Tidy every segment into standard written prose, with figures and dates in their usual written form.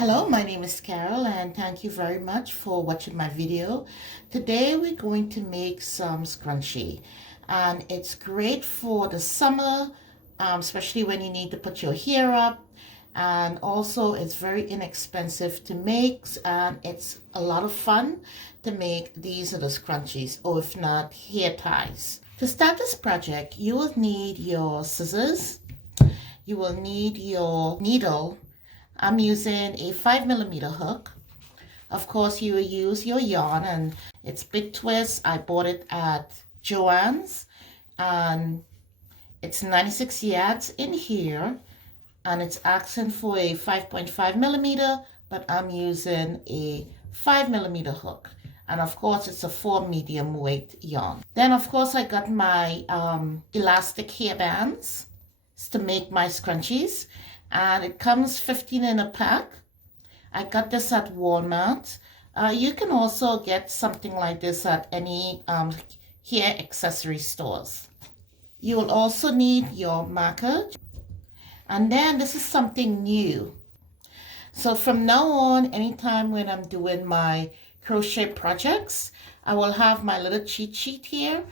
Hello, my name is Carol and thank you very much for watching my video. Today we're going to make some scrunchie and it's great for the summer, especially when you need to put your hair up, and also it's very inexpensive to make and it's a lot of fun to make these little scrunchies, or if not, hair ties. To start this project, you will need your scissors, you will need your needle. I'm using a 5mm hook. Of course, you will use your yarn, and it's Big Twist. I bought it at Joann's and it's 96 yards in here, and it's asking for a 5.5mm, but I'm using a 5mm hook. And of course, it's a 4 medium weight yarn. Then of course, I got my elastic hair bands to make my scrunchies, and it comes 15 in a pack. I got this at Walmart. You can also get something like this at any hair accessory stores. You will also need your marker, and then this is something new. So from now on, anytime when I'm doing my crochet projects, I will have my little cheat sheet here.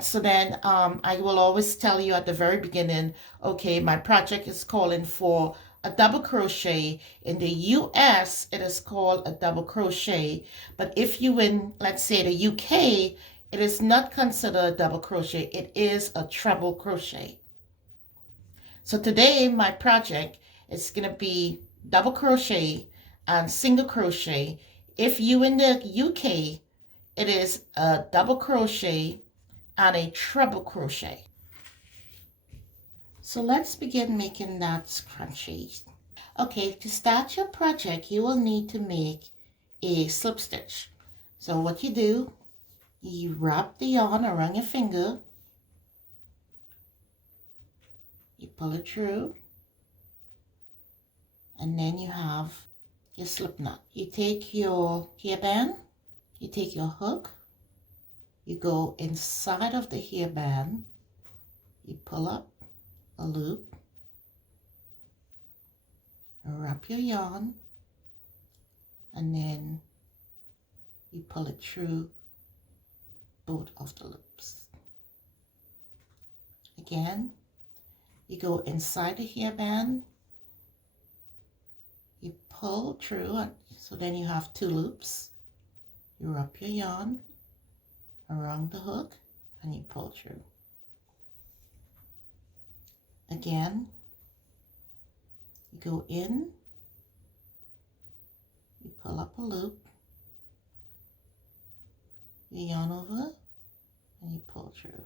So then I will always tell you at the very beginning, okay, my project is calling for a double crochet. In the US, it is called a double crochet. But if you in, let's say, the UK, it is not considered a double crochet. It is a treble crochet. So today, my project is going to be double crochet and single crochet. If you in the UK, it is a double crochet and a treble crochet. So let's begin making that scrunchie. Okay, to start your project, you will need to make a slip stitch. So what you do, you wrap the yarn around your finger, you pull it through, and then you have your slip knot. You take your hairband, you take your hook, you go inside of the hairband, you pull up a loop, wrap your yarn, and then you pull it through both of the loops. Again, you go inside the hairband, you pull through, so then you have two loops. You wrap your yarn around the hook and you pull through. Again, you go in, you pull up a loop, you yarn over, and you pull through.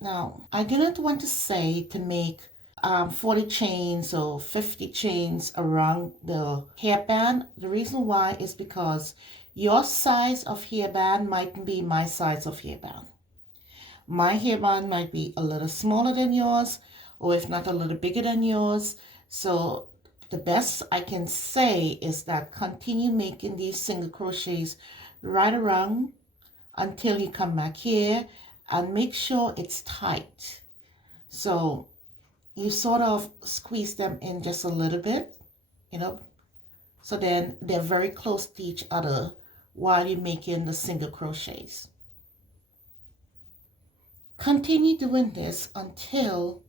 Now, I do not want to say to make 40 chains or 50 chains around the hairband. The reason why is because your size of hairband might be my size of hairband. My hairband might be a little smaller than yours, or if not a little bigger than yours. So the best I can say is that continue making these single crochets right around until you come back here, and make sure it's tight. So you sort of squeeze them in just a little bit, so then they're very close to each other while you're making the single crochets. Continue doing this until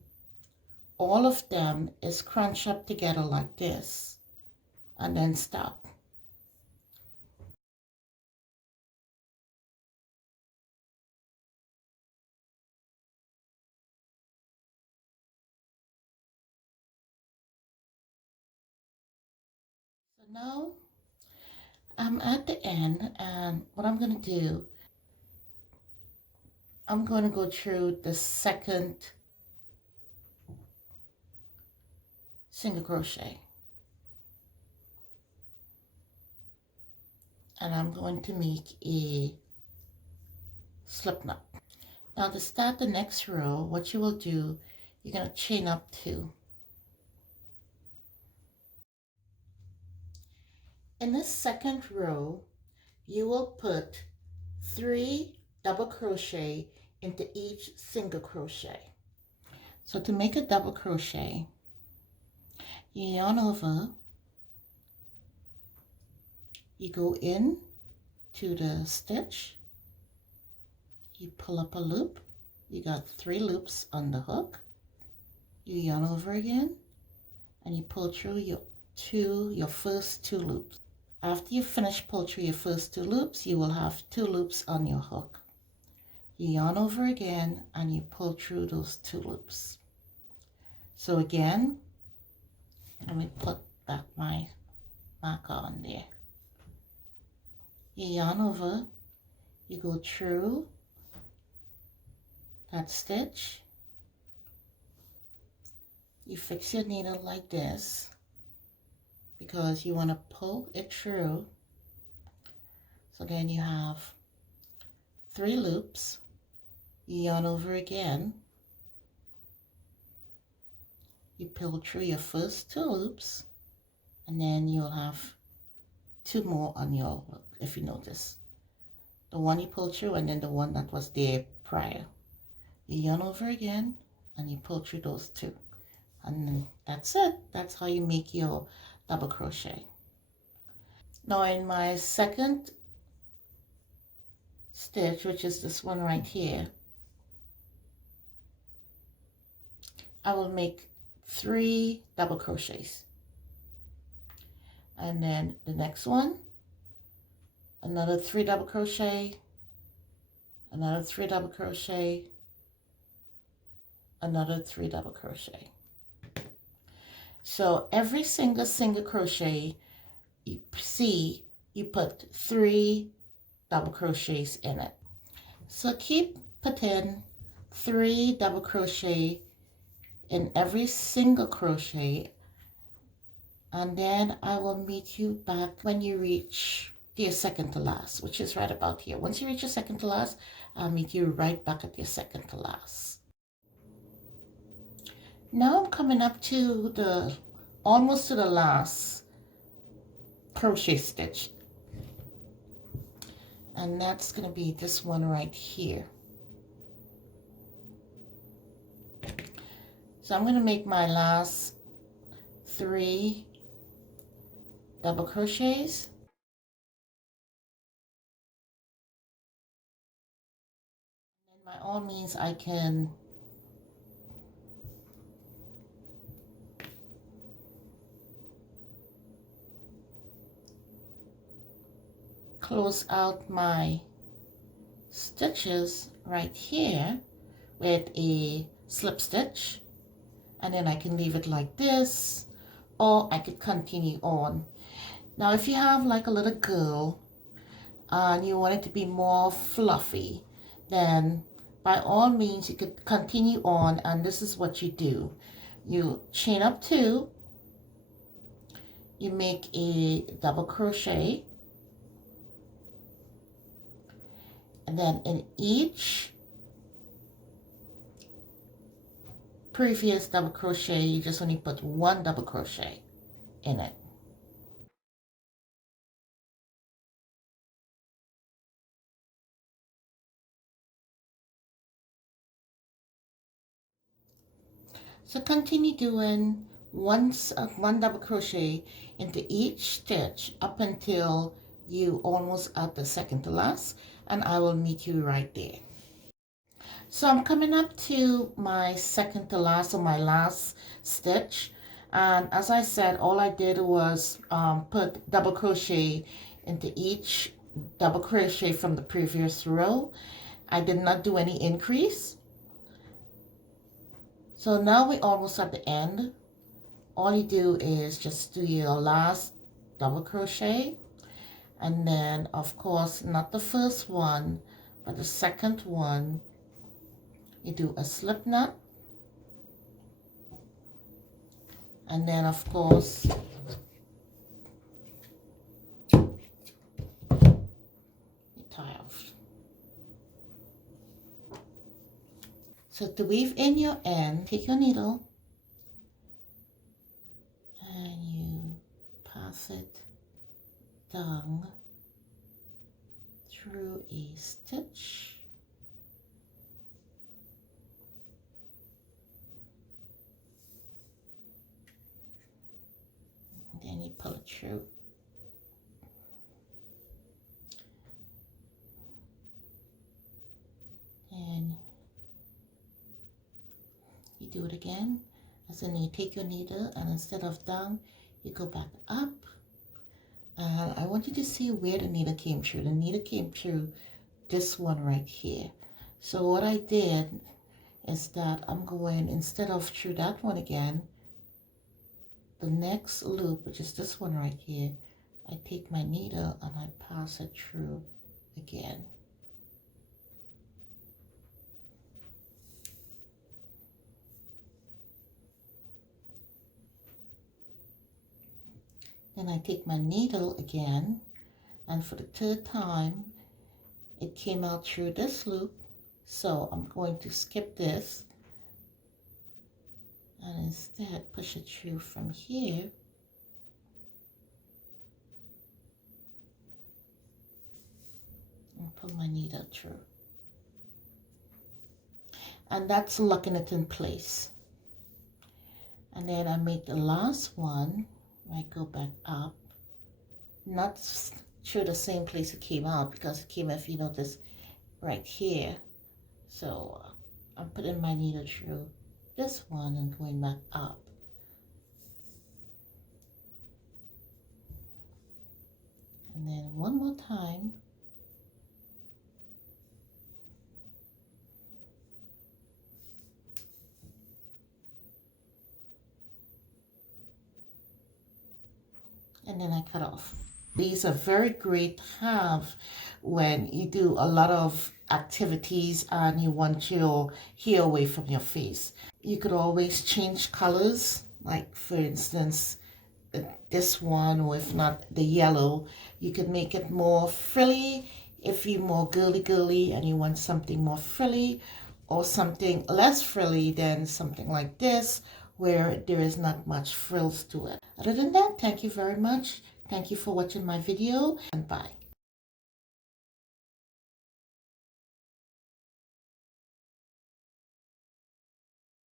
all of them is crunched up together like this, and then stop. So now I'm at the end, and what I'm going to do, I'm going to go through the second single crochet, and I'm going to make a slip knot. Now to start the next row, what you will do, you're going to chain up 2. In this second row, you will put 3 double crochet into each single crochet. So to make a double crochet, you yarn over, you go in to the stitch, you pull up a loop, you got 3 loops on the hook, you yarn over again, and you pull through your first 2 loops. After you finish pull through your first 2 loops, you will have 2 loops on your hook. You yarn over again and you pull through those 2 loops. So again, let me put back my marker on there. You yarn over, you go through that stitch, you fix your needle like this because you want to pull it through. So then you have 3 loops, you yarn over again, you pull through your first 2 loops, and then you'll have 2 more on your hook, if you notice. The one you pull through and then the one that was there prior. You yarn over again and you pull through those 2. And then that's it. That's how you make your double crochet. Now in my second stitch, which is this one right here, I will make 3 double crochets. And then the next one, another 3 double crochet, another 3 double crochet, another 3 double crochet. So every single crochet you see, you put 3 double crochets in it. So keep putting 3 double crochet in every single crochet, and then I will meet you back when you reach your second to last, which is right about here. Once you reach your second to last, I'll meet you right back at your second to last. Now I'm coming up to almost to the last crochet stitch, and that's going to be this one right here. So I'm going to make my last 3 double crochets, and by all means I can close out my stitches right here with a slip stitch, and then I can leave it like this, or I could continue on. Now if you have like a little girl and you want it to be more fluffy, then by all means you could continue on, and this is what you do. You chain up 2, you make a double crochet, and then in each previous double crochet you just only put 1 double crochet in it. So continue doing one double crochet into each stitch up until you almost at the second to last, and I will meet you right there. So I'm coming up to my second to last, or my last stitch, and as I said, all I did was put double crochet into each double crochet from the previous row. I did not do any increase. So now we're almost at the end. All you do is just do your last double crochet, and then of course not the first one but the second one, you do a slip knot, and then of course you tie off. So to weave in your end, take your needle and you pass it down through a stitch, pull it through. And you do it again. And then you take your needle and instead of down, you go back up. And I want you to see where the needle came through. The needle came through this one right here. So what I did is that I'm going, instead of through that one again, the next loop, which is this one right here, I take my needle and I pass it through again. Then I take my needle again, and for the third time, it came out through this loop. So I'm going to skip this and instead push it through from here. And pull my needle through. And that's locking it in place. And then I make the last one. I go back up, not through the same place it came out, because it came, if you notice, right here. So I'm putting my needle through this one and going back up. And then one more time. And then I cut off. These are very great to have when you do a lot of activities and you want your hair away from your face. You could always change colors, like for instance, this one, or if not the yellow, you could make it more frilly if you're more girly and you want something more frilly, or something less frilly than something like this, where there is not much frills to it. Other than that, thank you very much. Thank you for watching my video, and bye.